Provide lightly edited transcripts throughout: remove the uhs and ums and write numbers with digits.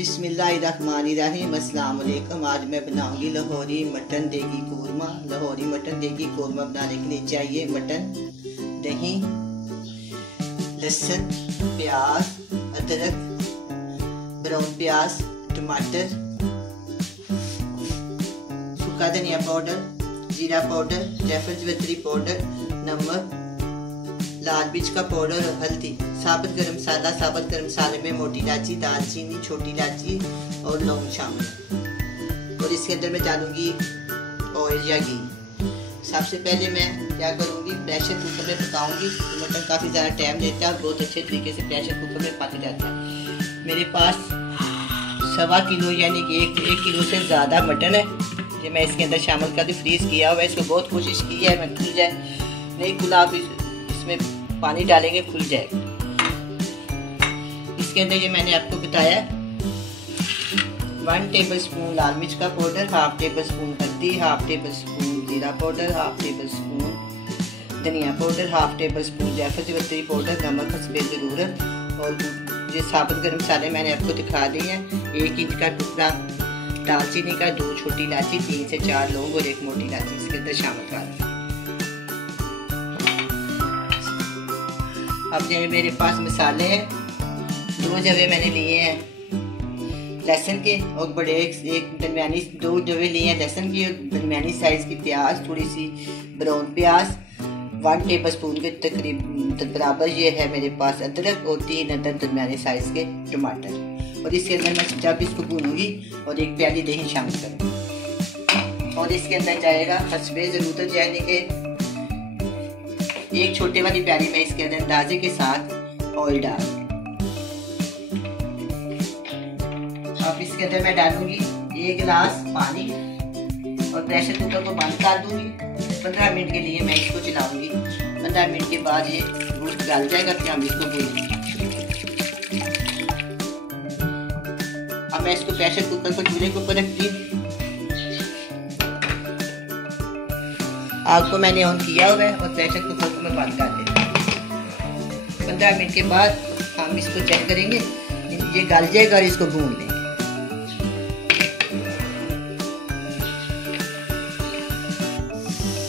बिस्मिल्लाहिर्रहमानिर्रहीम। अस्सलाम वालेकुम। आज मैं बनाऊंगी लाहौरी मटन देगी कोरमा। लाहौरी मटन देगी कोरमा बनाने के लिए चाहिए मटन, दही, लहसुन, प्याज, अदरक, ब्राउन प्याज, टमाटर, सूखा धनिया पाउडर, जीरा पाउडर, जायफल जवित्री पाउडर, नमक, लाल मिर्च का पाउडर और हल्दी, साबुत गरम मसाला। साबुत गरम मसाले में मोटी इलायची, दालचीनी, छोटी इलायची और लौंग शामिल। और इसके अंदर मैं डालूंगी ऑयल या घी। सबसे पहले मैं क्या करूंगी, प्रेशर कुकर में पकाऊंगी। मटन काफ़ी ज़्यादा टाइम लेता है और बहुत अच्छे तरीके से प्रेशर कुकर में पक जाता है। मेरे पास 1.25 किलो यानी कि 1 किलो से ज़्यादा मटन है जो मैं इसके अंदर शामिल कर फ्रीज़ किया हुआ है। इसको बहुत कोशिश की है मैं खुल जाए, नहीं खुला आप इसमें पानी डालेंगे खुल जाएगा। इसके अंदर ये मैंने आपको बताया 1 टेबलस्पून लाल मिर्च का पाउडर, 1/2 टेबलस्पून हल्दी, 1/2 टेबलस्पून जीरा पाउडर, 1/2 टेबलस्पून धनिया पाउडर, 1/2 टेबलस्पून जायफल जवित्री पाउडर, नमक हस्बे ज़रूरत। और ये साबुत गरम मसाले मैंने आपको दिखा दिए हैं। 1 इंच का टुकड़ा दालचीनी का, 2 छोटी इलायची, 3 से 4 लौंग और 1 मोटी इलायची इसके अंदर शामिल कर दें। अब ये मेरे पास मसाले हैं। 2 जवे मैंने लिए हैं लहसुन के और बड़े एक दरमियानी 2 जवे लिए हैं लहसुन की और दरमियानी साइज की प्याज, थोड़ी सी ब्राउन प्याज, 1 टेबलस्पून के तकरीबन बराबर ये है मेरे पास अदरक और 3 अदर दरमियानी साइज के टमाटर। और इसके अंदर मैं जब इसको भूनूंगी और 1 प्याली दही शामिल करूँगी। और इसके अंदर जाएगा हस्बे ज़रूरत यानी कि 1 छोटे वाली प्याली में इसके अंदर अंदाजे के साथ ऑयल डाल। अब इसके अंदर मैं डालूंगी 1 गिलास पानी और प्रेशर कुकर को बंद कर दूंगी। 15 मिनट के लिए मैं इसको चलाऊंगी। 15 मिनट के बाद ये दूध गल जाएगा, फिर हम इसको भूनेंगे। अब मैं इसको प्रेशर कुकर को चूल्हे के ऊपर रख दी। आग को मैंने ऑन किया हुआ है और प्रेशर कुकर को मैं बंद कर देता हूँ। 15 मिनट के बाद हम इसको चेक करेंगे, ये गल जाएगा और इसको भून लेंगे।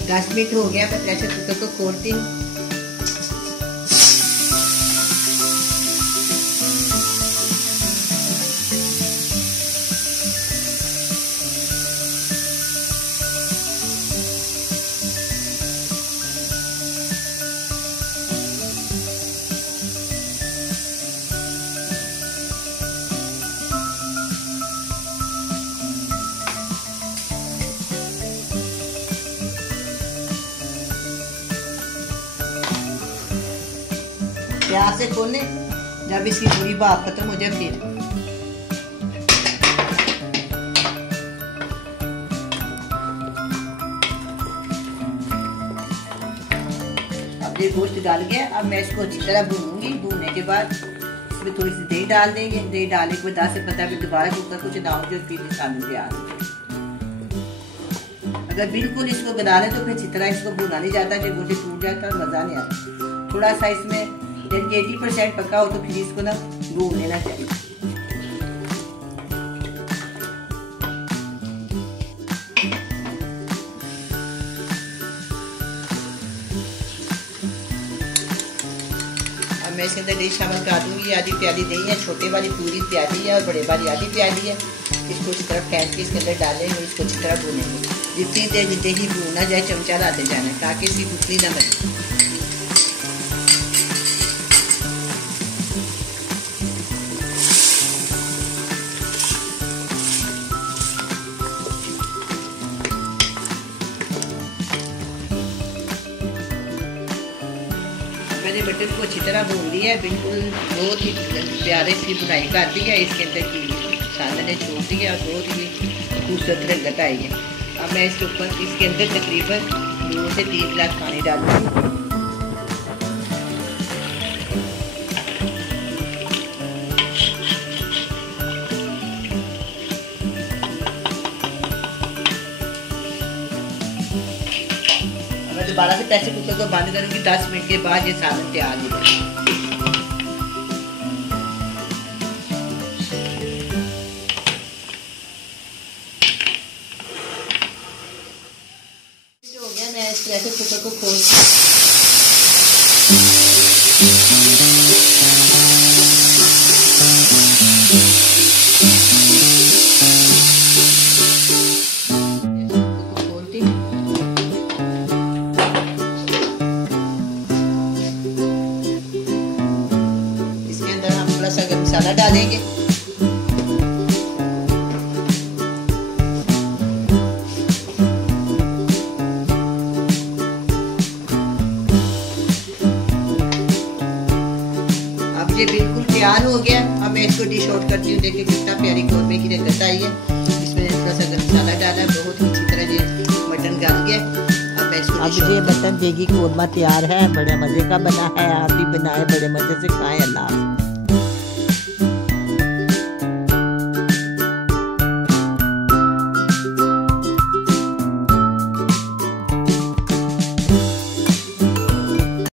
10 मिनट हो गया, मैं प्रेशर कुकर को खोलती हूँ। प्याज से खोलने, जब इसकी पूरी भाप खत्म हो जाए फिर। अब ये गोश्त डाल गया। अब मैं इसको अच्छी तरह भूनूंगी। भूनने के बाद इसमें थोड़ी सी दही डाल देंगे। दही डालने के बाद 10 से 15 मिनट दोबारा कुकर को चलाऊंगी और फिर सालन तैयार हो जाएगा। अगर बिल्कुल इसको गला लें तो फिर अच्छी तरह इसको भूना नहीं जाता, जब गोश्त टूट जाता है मजा नहीं आता। थोड़ा सा इसमें 80% पका हो तो फिर इसको ना भून लेना चाहिए। अब मैं इसके अंदर दही शामिल कर दूंगी। आधी प्याली दही है, छोटे वाली पूरी प्याली है और बड़े वाली आधी प्याली है। इसको अच्छी तरह फेंट के इसके अंदर डालेंगे, इसको अच्छी तरह भूनेंगे। जितनी देर दही भूनना जाए चमचा लाते जाना है ताकि इसकी गुठली ना बने। मैंने मटन को अच्छी तरह भून लिया है, बिल्कुल बहुत ही प्यारे सी बुनाई कर दी है। इसके अंदर की सालन ने छोड़ दिया और बहुत ही खूबसूरत रंगत आई है। अब मैं इसके ऊपर इसके अंदर तकरीबन 2 से 3 गिलास पानी डालूंगी। दोबारा से प्रेशर कुकर को बंद करूंगी। 10 मिनट के बाद ये सालन तैयार हो जाएगा। कुकर को खोल इसके अंदर हम थोड़ा सा गरम मसाला डालेंगे। ये बिल्कुल तैयार हो गया। अब मैं इसको डिश आउट करती हूँ। देखिए कितना प्यारी कौरमे की रंगत आई है। इसमें थोड़ा सा गरम मसाला डाला, बहुत अच्छी तरह ये मटन गल गया। अब मैं इसको ये मटन देगी कौरमा तैयार है, बड़े मजे का बना है। आप भी बनाए, बड़े मजे से खाएं। अल्लाह।